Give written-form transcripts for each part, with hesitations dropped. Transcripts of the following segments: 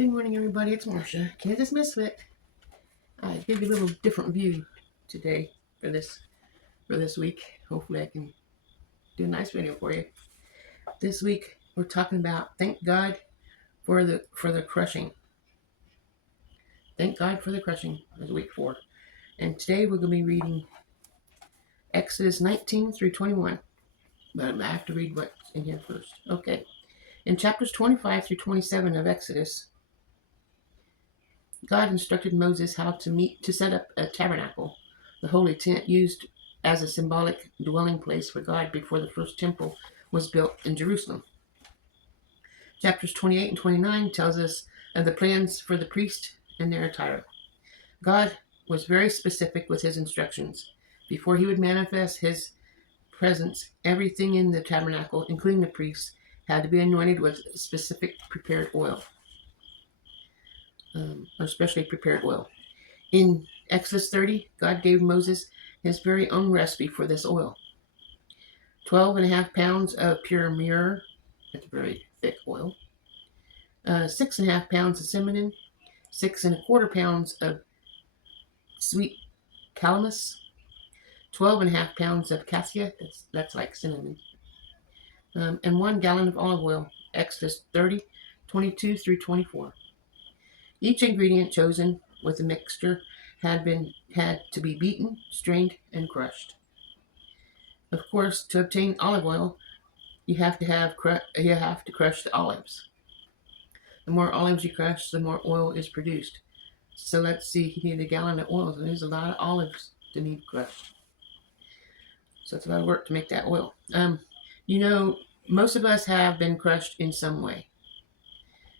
Good morning, everybody. It's Marcia, Kansas Misfit. I give you a little different view today for this week. Hopefully, I can do a nice video for you. This week, we're talking about thank God for the crushing. Thank God for the crushing is week 4, and today we're going to be reading Exodus 19 through 21. But I have to read what's in here first. Okay, in chapters 25 through 27 of Exodus, God instructed Moses how to set up a tabernacle, the holy tent used as a symbolic dwelling place for God before the first temple was built in Jerusalem. Chapters 28 and 29 tells us of the plans for the priest and their attire. God was very specific with his instructions. Before he would manifest his presence, everything in the tabernacle, including the priests, had to be anointed with specific prepared oil, or specially prepared oil. In Exodus 30, God gave Moses his very own recipe for this oil. 12.5 pounds of pure myrrh, that's very thick oil, 6.5 pounds of cinnamon, 6.25 pounds of sweet calamus, 12.5 pounds of cassia, that's like cinnamon, and 1 gallon of olive oil. Exodus 30, 22 through 24. Each ingredient chosen with the mixture had to be beaten, strained, and crushed. Of course, to obtain olive oil, you have to crush the olives. The more olives you crush, the more oil is produced. So let's see, you need a gallon of oil. So there's a lot of olives to need crushed. So it's a lot of work to make that oil. Most of us have been crushed in some way.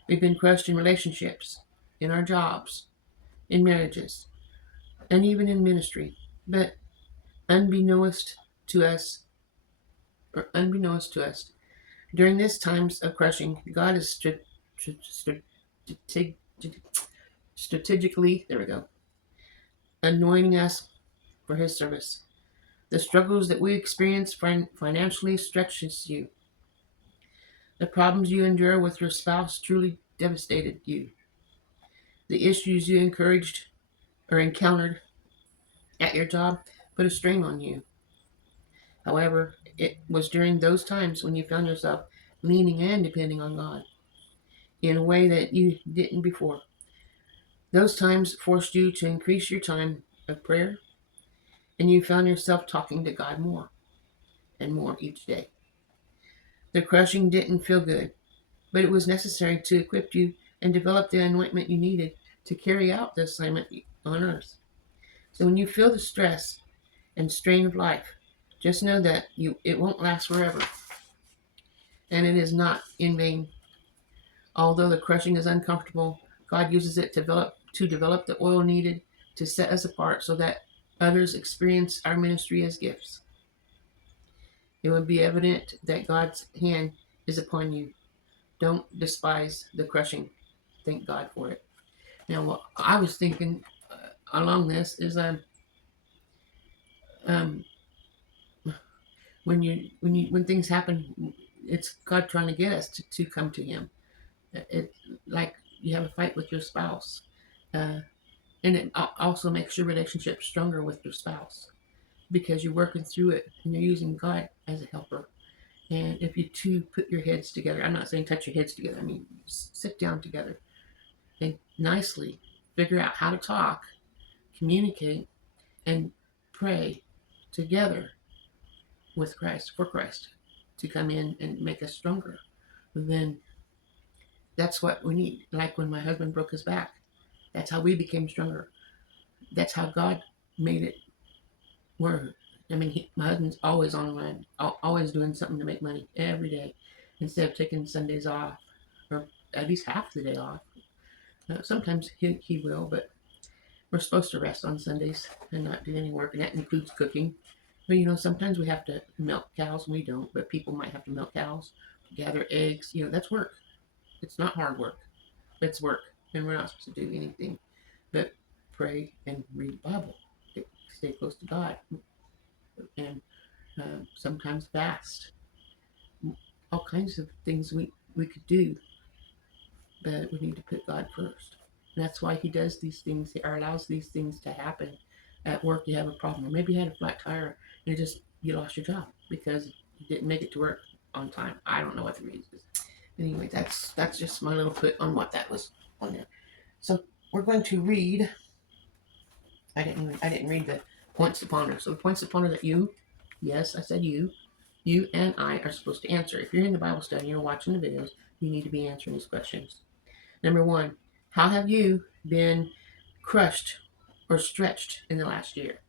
We've been crushed in relationships, in our jobs, in marriages, and even in ministry. But unbeknownst to us, during these times of crushing, God is strategically, anointing us for his service. The struggles that we experience financially stretches you. The problems you endure with your spouse truly devastated you. The issues you encountered at your job put a strain on you. However, it was during those times when you found yourself leaning and depending on God in a way that you didn't before. Those times forced you to increase your time of prayer, and you found yourself talking to God more and more each day. The crushing didn't feel good, but it was necessary to equip you and develop the anointment you needed to carry out the assignment on earth. So when you feel the stress and strain of life, just know that it won't last forever, and it is not in vain. Although the crushing is uncomfortable, God uses it to develop the oil needed to set us apart so that others experience our ministry as gifts. It would be evident that God's hand is upon you. Don't despise the crushing. Thank God for it. Now, what I was thinking along this is when things happen, it's God trying to get us to come to Him. It like you have a fight with your spouse, and it also makes your relationship stronger with your spouse because you're working through it and you're using God as a helper. And if you two put your heads together, I'm not saying touch your heads together, I mean sit down together and nicely figure out how to talk, communicate, and pray together with Christ, for Christ to come in and make us stronger, then that's what we need. Like when my husband broke his back, that's how we became stronger. That's how God made it work. I mean, my husband's always online, always doing something to make money every day instead of taking Sundays off, or at least half the day off. Sometimes he will, but we're supposed to rest on Sundays and not do any work, and that includes cooking. But sometimes we have to milk cows, and we don't, but people might have to milk cows, gather eggs. That's work. It's not hard work. It's work, and we're not supposed to do anything but pray and read the Bible. Stay close to God, and sometimes fast. All kinds of things we could do but we need to put God first. And that's why He does these things or allows these things to happen. At work, you have a problem, or maybe you had a flat tire and you lost your job because you didn't make it to work on time. I don't know what the reason is. Anyway, that's just my little put on what that was on there. So we're going to read. I didn't read the points to ponder. So the points to ponder that you, yes, I said you and I are supposed to answer. If you're in the Bible study, you're watching the videos, you need to be answering these questions. Number one, how have you been crushed or stretched in the last year?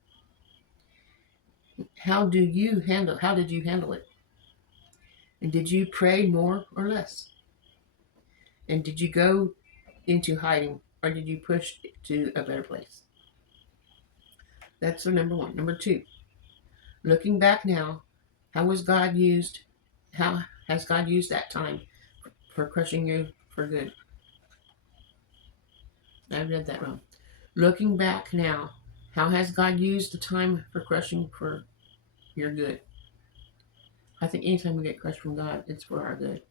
How did you handle it? And did you pray more or less? And did you go into hiding or did you push to a better place? That's the number one. Number two, looking back now, how was God used? How has God used that time for crushing you for good? I read that wrong. Looking back now, how has God used the time for crushing for your good? I think anytime we get crushed from God, it's for our good.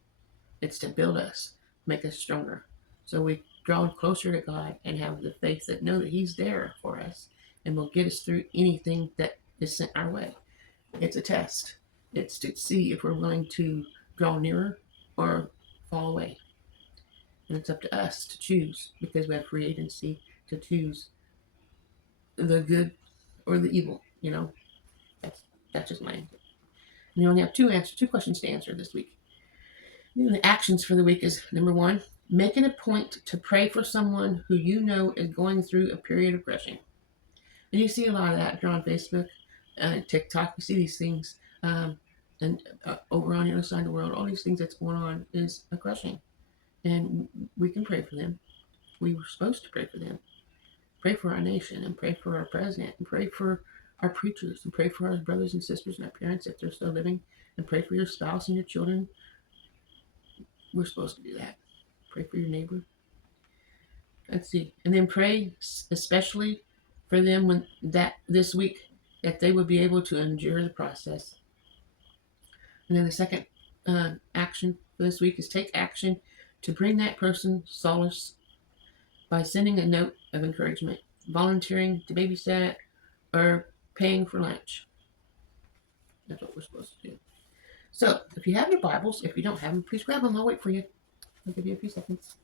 It's to build us, make us stronger. So we draw closer to God and have the faith that know that He's there for us and will get us through anything that is sent our way. It's a test. It's to see if we're willing to draw nearer or fall away. And it's up to us to choose because we have free agency to choose the good or the evil. That's just my answer. And you only have two questions to answer this week. The actions for the week is number one, making a point to pray for someone who you know is going through a period of crushing. And you see a lot of that if you're on Facebook, TikTok. You see these things, and over on the other side of the world, all these things that's going on is a crushing, and we can pray for them. We were supposed to pray for them, pray for our nation, and pray for our president, and pray for our preachers, and pray for our brothers and sisters and our parents if they're still living, and pray for your spouse and your children. We're supposed to do that. Pray for your neighbor. Let's see. And then pray especially for them when that this week that they would be able to endure the process. And then the second action for this week is take action to bring that person solace by sending a note of encouragement, volunteering to babysit, or paying for lunch. That's what we're supposed to do. So if you have your Bibles, if you don't have them, please grab them. I'll wait for you. I'll give you a few seconds.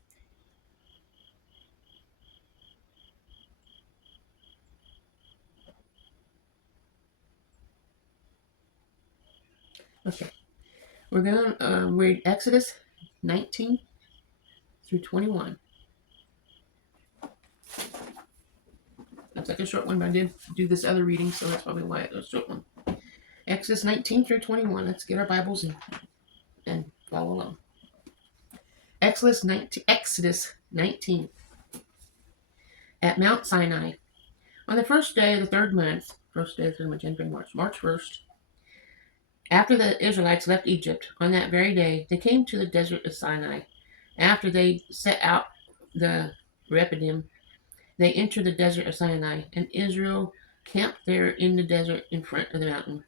Okay. We're going to read Exodus 19 through 21. Looks like a short one, but I did do this other reading, so that's probably why it was a short one. Exodus 19 through 21. Let's get our Bibles and follow along. Exodus 19. At Mount Sinai. On the first day of the third month, January, March 1st, after the Israelites left Egypt, on that very day, they came to the desert of Sinai. After they set out the Rephidim, they entered the desert of Sinai, and Israel camped there in the desert in front of the mountain.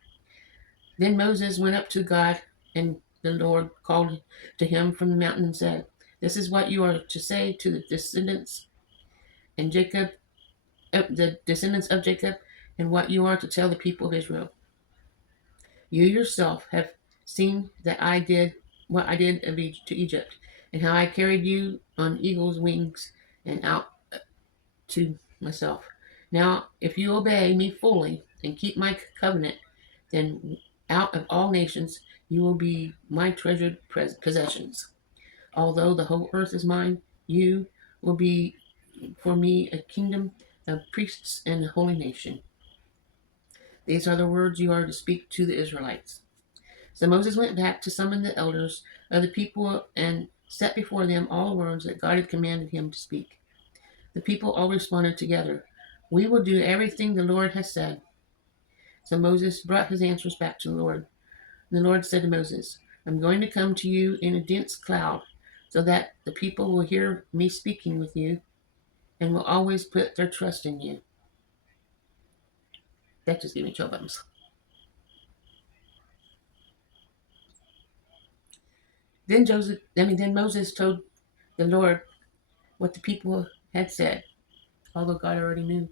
Then Moses went up to God, and the Lord called to him from the mountain and said, "This is what you are to say to the descendants of Jacob, and what you are to tell the people of Israel. You yourself have seen that I did what I did to Egypt, and how I carried you on eagle's wings and out to myself. Now, if you obey me fully and keep my covenant, then out of all nations you will be my treasured possessions. Although the whole earth is mine, you will be for me a kingdom of priests and a holy nation. These are the words you are to speak to the Israelites." So Moses went back to summon the elders of the people and set before them all the words that God had commanded him to speak. The people all responded together, "We will do everything the Lord has said." So Moses brought his answers back to the Lord. And the Lord said to Moses, "I'm going to come to you in a dense cloud, so that the people will hear me speaking with you and will always put their trust in you." That just gave me chill bumps. Then Moses told the Lord what the people had said, although God already knew.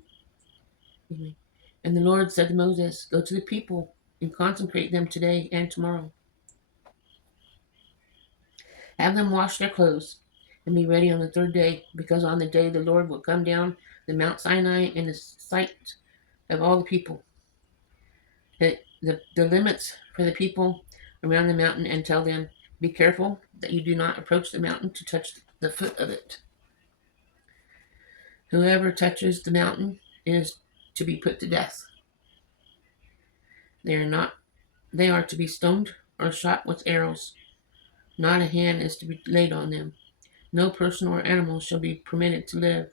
And the Lord said to Moses, "Go to the people and consecrate them today and tomorrow. Have them wash their clothes and be ready on the third day, because on the day the Lord will come down the Mount Sinai in the sight of all the people. The limits for the people around the mountain, and tell them, be careful that you do not approach the mountain to touch the foot of it. Whoever touches the mountain is to be put to death. They are to be stoned or shot with arrows. Not a hand is to be laid on them. No person or animal shall be permitted to live.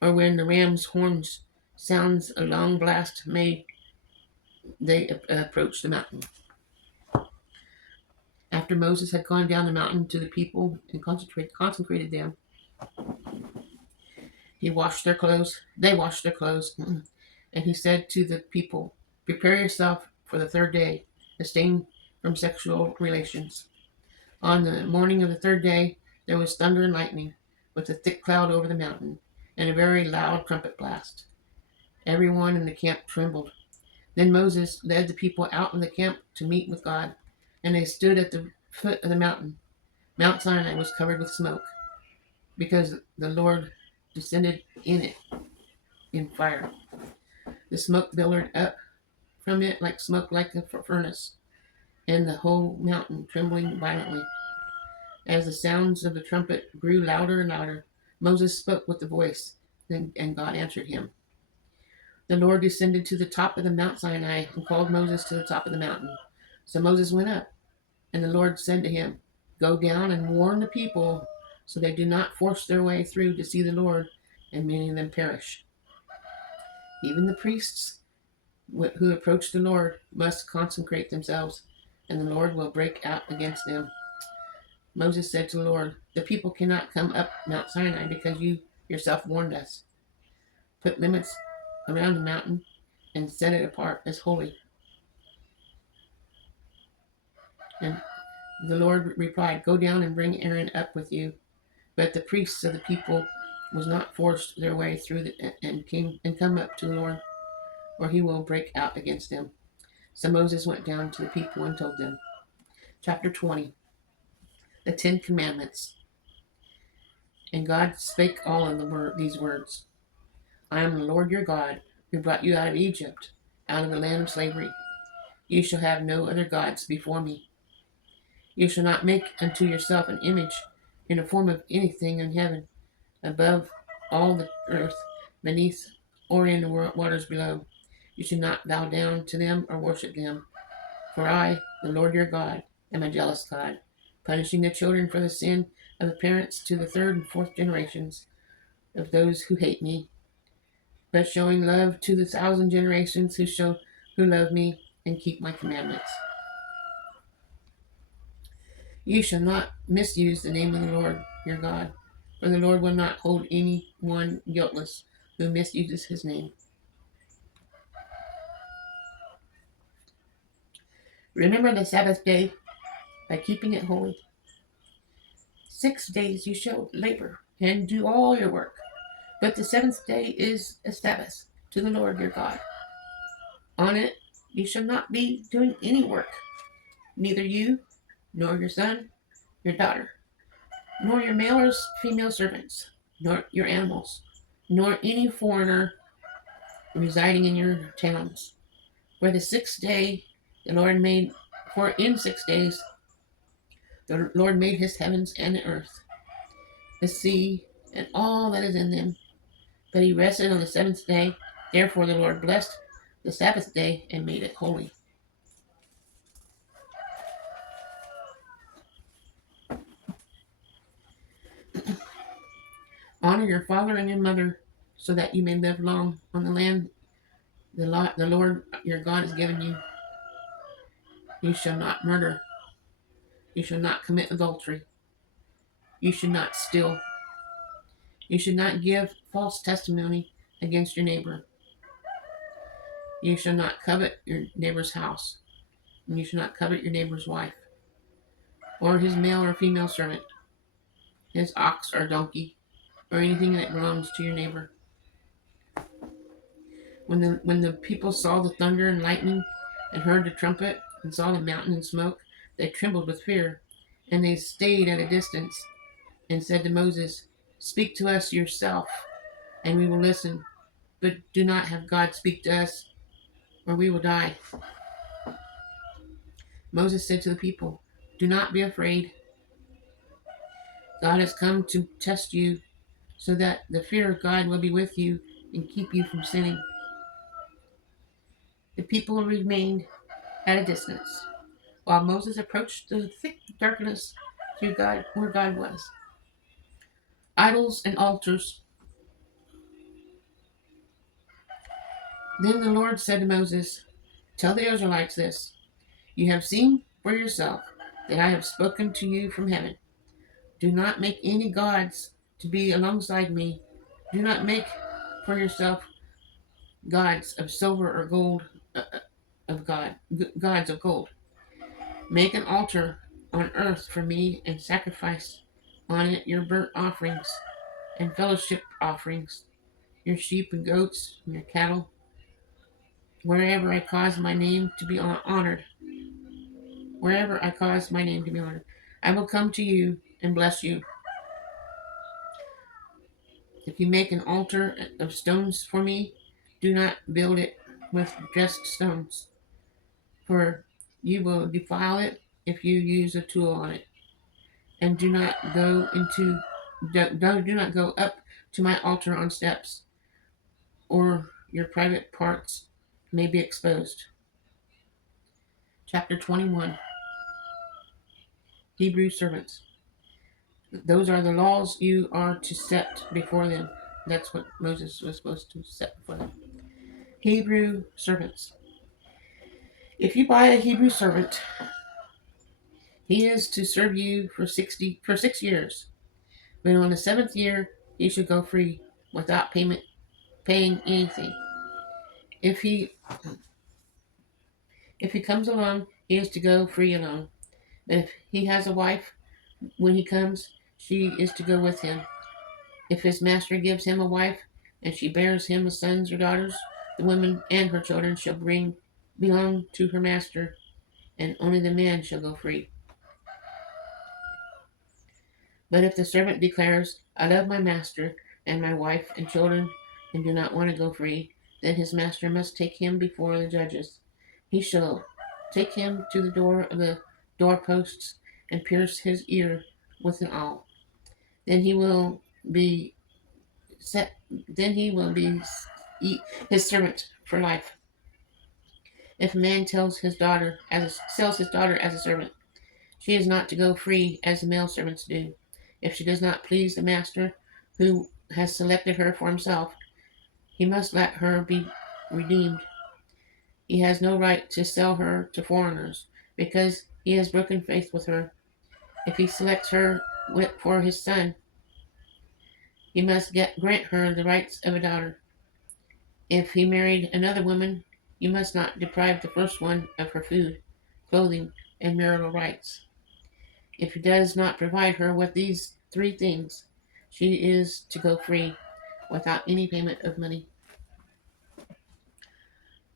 Or when the ram's horns sounds a long blast, may they approach the mountain." After Moses had gone down the mountain to the people and consecrated them, he washed their clothes. They washed their clothes, and he said to the people, "Prepare yourself for the third day, abstain from sexual relations." On the morning of the third day, there was thunder and lightning, with a thick cloud over the mountain, and a very loud trumpet blast. Everyone in the camp trembled. Then Moses led the people out of the camp to meet with God, and they stood at the foot of the mountain. Mount Sinai was covered with smoke, because the Lord descended in it in fire. The smoke billowed up from it like smoke like a furnace, and the whole mountain trembling violently. As the sounds of the trumpet grew louder and louder, Moses spoke with the voice, and God answered him. The Lord descended to the top of the Mount Sinai and called Moses to the top of the mountain. So Moses went up, and the Lord said to him, "Go down and warn the people, so they do not force their way through to see the Lord, and many of them perish. Even the priests who approach the Lord must consecrate themselves, and the Lord will break out against them." Moses said to the Lord, "The people cannot come up Mount Sinai because you yourself warned us. Put limits around the mountain and set it apart as holy." And the Lord replied, "Go down and bring Aaron up with you." But the priests of the people was not forced their way through and come up to the Lord, or he will break out against them. So Moses went down to the people and told them. Chapter 20. The Ten Commandments. And God spake all of these words. "I am the Lord your God, who brought you out of Egypt, out of the land of slavery. You shall have no other gods before me. You shall not make unto yourself an image in the form of anything in heaven, above all the earth, beneath, or in the waters below. You shall not bow down to them or worship them. For I, the Lord your God, am a jealous God, punishing the children for the sin of the parents to the third and fourth generations of those who hate me, but showing love to the 1,000 generations who love me and keep my commandments. You shall not misuse the name of the Lord your God, for the Lord will not hold anyone guiltless who misuses his name. Remember the Sabbath day by keeping it holy. 6 days you shall labor and do all your work, but the seventh day is a Sabbath to the Lord your God. On it you shall not be doing any work, neither you, nor your son, your daughter, nor your male or female servants, nor your animals, nor any foreigner residing in your towns. For the sixth day the Lord made, for in 6 days the Lord made his heavens and the earth, the sea, and all that is in them. But he rested on the seventh day. Therefore the Lord blessed the Sabbath day and made it holy. Honor your father and your mother, so that you may live long on the land the Lord your God has given you. You shall not murder. You shall not commit adultery. You should not steal. You should not give false testimony against your neighbor. You shall not covet your neighbor's house, and you shall not covet your neighbor's wife, or his male or female servant, his ox or donkey, or anything that belongs to your neighbor. When the people saw the thunder and lightning, and heard the trumpet, and saw the mountain and smoke, they trembled with fear, and they stayed at a distance, and said to Moses, "Speak to us yourself, and we will listen, but do not have God speak to us, or we will die." Moses said to the people, "Do not be afraid. God has come to test you, so that the fear of God will be with you and keep you from sinning." The people remained at a distance, while Moses approached the thick darkness to God, where God was. Idols and altars. Then the Lord said to Moses, "Tell the Israelites this: You have seen for yourself that I have spoken to you from heaven. Do not make any gods to be alongside me. Do not make for yourself gods of silver or gold, gods of gold. Make an altar on earth for me and sacrifice on it your burnt offerings and fellowship offerings, your sheep and goats and your cattle, wherever I cause my name to be honored. Wherever I cause my name to be honored, I will come to you and bless you. If you make an altar of stones for me, do not build it with dressed stones, for you will defile it if you use a tool on it. And do not go up to my altar on steps, or your private parts may be exposed." Chapter 21. Hebrew servants. Those are the laws you are to set before them. That's what Moses was supposed to set before them. Hebrew servants. If you buy a Hebrew servant, he is to serve you for 6 years. But on the 7th year, he should go free without paying anything. If he comes alone, he is to go free alone. But if he has a wife, when he comes, she is to go with him. If his master gives him a wife, and she bears him sons or daughters, the woman and her children shall belong to her master, and only the man shall go free. But if the servant declares, "I love my master and my wife and children, and do not want to go free," then his master must take him before the judges. He shall take him to the door of the doorposts and pierce his ear with an awl. Then he will be set. Then he will be his servant for life. If a man sells his daughter as a servant, she is not to go free as the male servants do. If she does not please the master, who has selected her for himself, he must let her be redeemed. He has no right to sell her to foreigners, because he has broken faith with her. If he selects her for his son, he must grant her the rights of a daughter. If he married another woman, you must not deprive the first one of her food, clothing, and marital rights. If he does not provide her with these 3 things, she is to go free without any payment of money.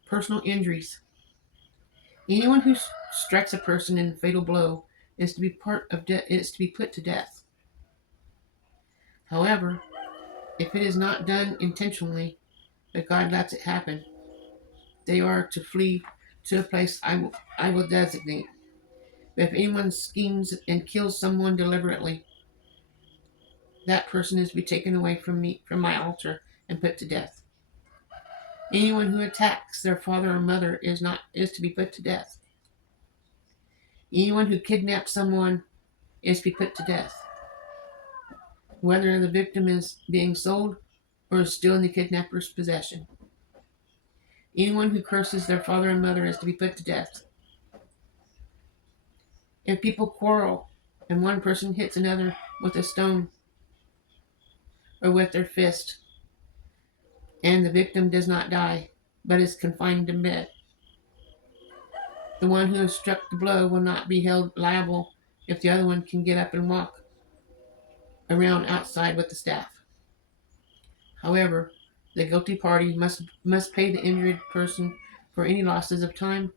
Personal injuries. Anyone who strikes a person in a fatal blow is to be put to death. However, if it is not done intentionally, but God lets it happen, they are to flee to a place I will designate. But if anyone schemes and kills someone deliberately, that person is to be taken away from my altar and put to death. Anyone who attacks their father or mother is to be put to death. Anyone who kidnaps someone is to be put to death, whether the victim is being sold or is still in the kidnapper's possession. Anyone who curses their father and mother is to be put to death. If people quarrel and one person hits another with a stone or with their fist, and the victim does not die but is confined to bed, the one who has struck the blow will not be held liable if the other one can get up and walk, around outside with the staff. However, the guilty party must pay the injured person for any losses of time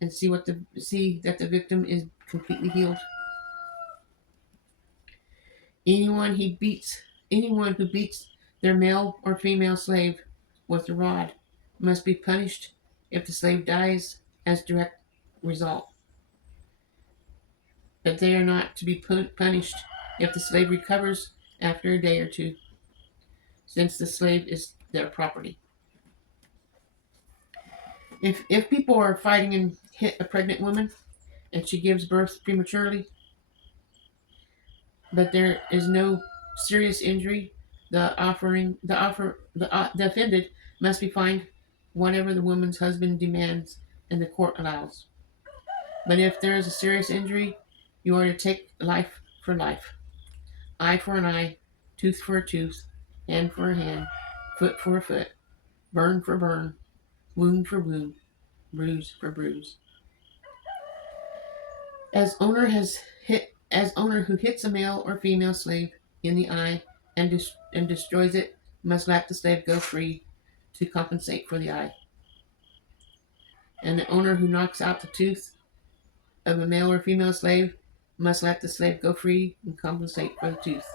and see that the victim is completely healed. Anyone he beats Anyone who beats their male or female slave with a rod must be punished if the slave dies as direct result. But they are not to be punished if the slave recovers after a day or two, since the slave is their property. If people are fighting and hit a pregnant woman and she gives birth prematurely, but there is no serious injury, the offended must be fined whatever the woman's husband demands and the court allows. But if there is a serious injury, you are to take life for life, eye for an eye, tooth for a tooth, hand for a hand, foot for a foot, burn for burn, wound for wound, bruise for bruise. As owner who hits a male or female slave in the eye and destroys it must let the slave go free to compensate for the eye. And the owner who knocks out the tooth of a male or female slave must let the slave go free and compensate for the tooth.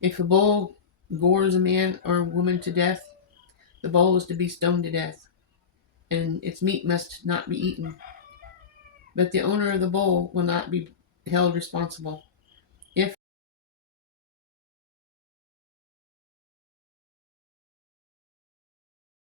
If a bull gores a man or a woman to death, the bull is to be stoned to death, and its meat must not be eaten. But the owner of the bull will not be held responsible